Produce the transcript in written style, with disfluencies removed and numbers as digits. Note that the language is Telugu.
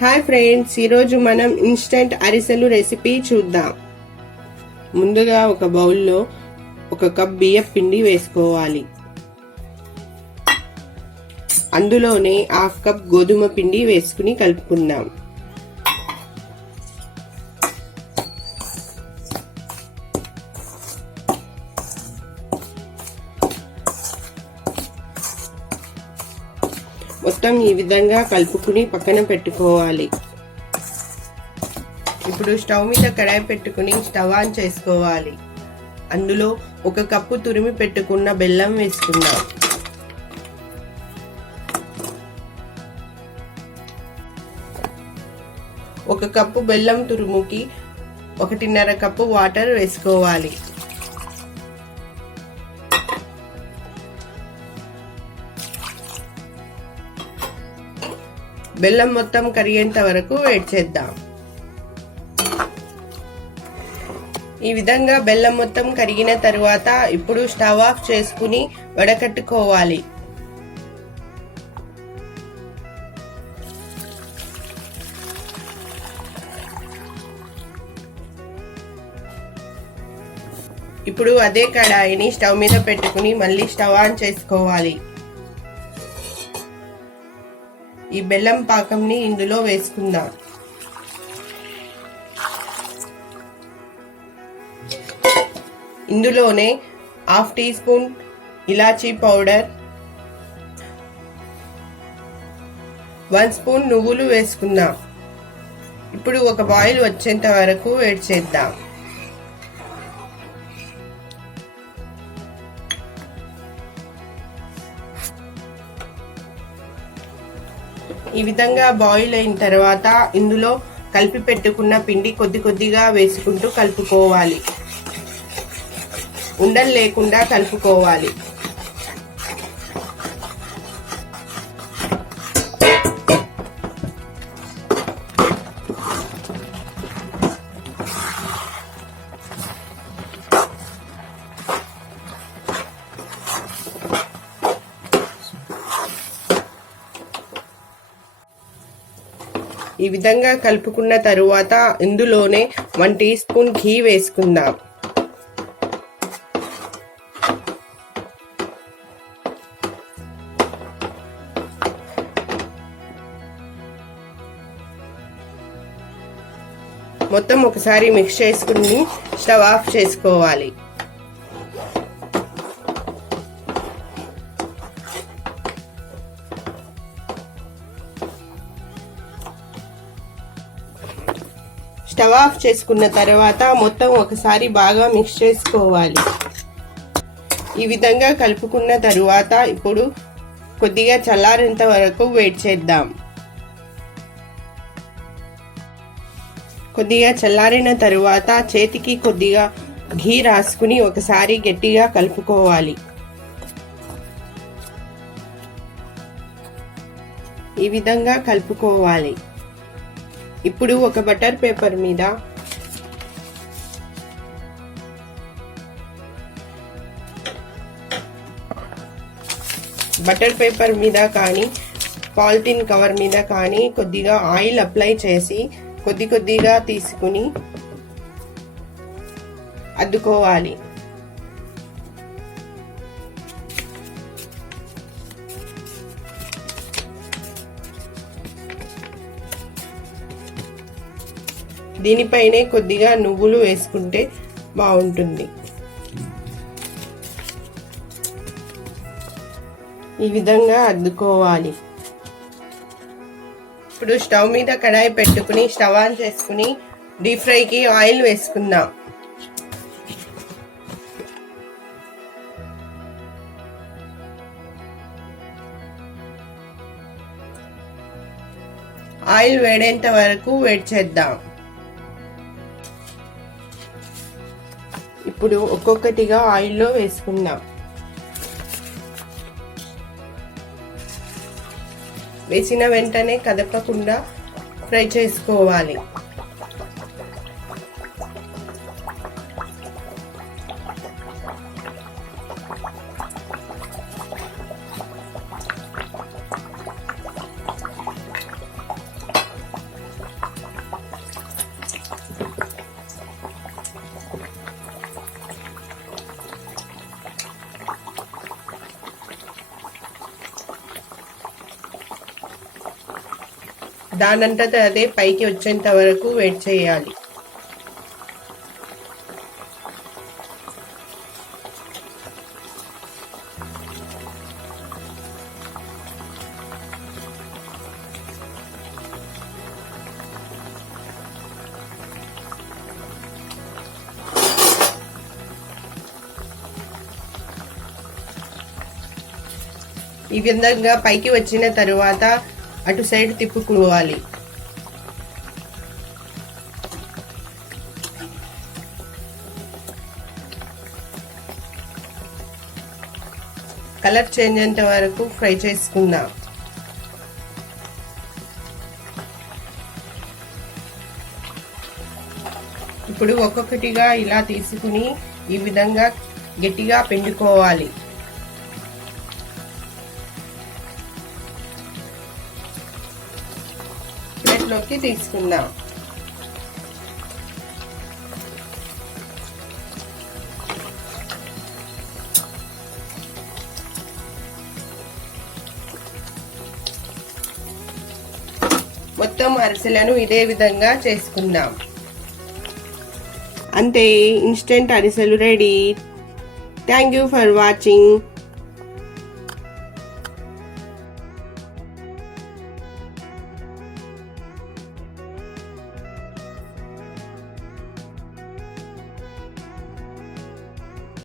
హాయ్ ఫ్రెండ్స్, ఈరోజు మనం ఇన్స్టెంట్ అరిసెలు రెసిపీ చూద్దాం. ముందుగా ఒక బౌల్లో 1 కప్ బియ్యం పిండి వేసుకోవాలి. అందులోనే 1/2 కప్ గోధుమ పిండి వేసుకుని కలుపుకుందాం. మొత్తం ఈ విధంగా కలుపుకుని పక్కన పెట్టుకోవాలి. ఇప్పుడు స్టవ్ మీద కడాయి పెట్టుకుని స్టవ్ ఆన్ చేసుకోవాలి. అందులో 1 కప్పు తురిమి పెట్టుకున్న బెల్లం వేసుకుందాం. ఒక కప్పు బెల్లం తురుముకి 1.5 కప్పు వాటర్ వేసుకోవాలి. బెల్లం మొత్తం కరిగేంత వరకు వేడి చేద్దాం. ఈ విధంగా బెల్లం మొత్తం కరిగిన తరువాత ఇప్పుడు స్టవ్ ఆఫ్ చేసుకుని వడకట్టుకోవాలి. ఇప్పుడు అదే కడాయిని స్టవ్ మీద పెట్టుకుని మళ్ళీ స్టవ్ ఆన్ చేసుకోవాలి. ఈ బెల్లం పాకంని ఇందులో వేసుకుందాం. ఇందులోనే 1/2 టీ స్పూన్ ఇలాచీ పౌడర్, 1 స్పూన్ నువ్వులు వేసుకుందాం. ఇప్పుడు ఒక బాయిల్ వచ్చేంత వరకు వేడి చేద్దాం. ఈ విధంగా బాయిల్ అయిన తర్వాత ఇందులో కలిపి పెట్టుకున్న పిండి కొద్దిగా వేసుకుంటూ కలుపుకోవాలి. ఉండలు లేకుండా కలుపుకోవాలి. ఈ విధంగా కలుపుకున్న తరువాత ఇందులోనే 1 టీ స్పూన్ ఘీ వేసుకుందాం. మొత్తం ఒకసారి మిక్స్ చేసుకుని స్టవ్ ఆఫ్ చేసుకోవాలి. స్టవ్ ఆఫ్ చేసుకున్న తర్వాత మొత్తం ఒకసారి బాగా మిక్స్ చేసుకోవాలి. ఈ విధంగా కలుపుకున్న తరువాత ఇప్పుడు కొద్దిగా చల్లారేంత వరకు వెయిట్ చేద్దాం. కొద్దిగా చల్లారిన తరువాత చేతికి కొద్దిగా ఘీ రాసుకుని ఒకసారి గట్టిగా కలుపుకోవాలి. ఈ విధంగా కలుపుకోవాలి. ఇప్పుడు ఒక బటర్ పేపర్ మీద కానీ పాలిథిన్ కవర్ మీద కానీ కొద్దిగా ఆయిల్ అప్లై చేసి కొద్దిగా తీసుకుని అద్దుకోవాలి. దీనిపైనే కొద్దిగా నువ్వులు వేసుకుంటే బాగుంటుంది. ఈ విధంగా అద్దుకోవాలి. ఇప్పుడు స్టవ్ మీద కడాయి పెట్టుకుని స్టవ్ ఆన్ చేసుకుని డీప్ ఫ్రైకి ఆయిల్ వేసుకుందాం. ఆయిల్ వేడేంత వరకు వేడి చేద్దాం. ఇప్పుడు ఒక్కొక్కటిగా ఆయిల్లో వేసుకుందాం. వేసిన వెంటనే కదపకుండా ఫ్రై చేసుకోవాలి. దానంతట అదే పైకి వచ్చేంత వరకు వెయిట్ చేయాలి. ఈ విధంగా పైకి వచ్చిన తరువాత అటు సైడ్ తిప్పుకోవాలి. కలర్ చేంజ్ అయ్యేంత వరకు ఫ్రై చేసుకుందాం. ఇప్పుడు ఒక్కొక్కటిగా ఇలా తీసుకుని ఈ విధంగా గట్టిగా పిండుకోవాలి. ప్లేట్లోకి తీసుకుందాం. మొత్తం అరిసెలను ఇదే విధంగా చేసుకుందాం. అంతే, ఇన్స్టెంట్ అరిసెలు ready. Thank you for watching.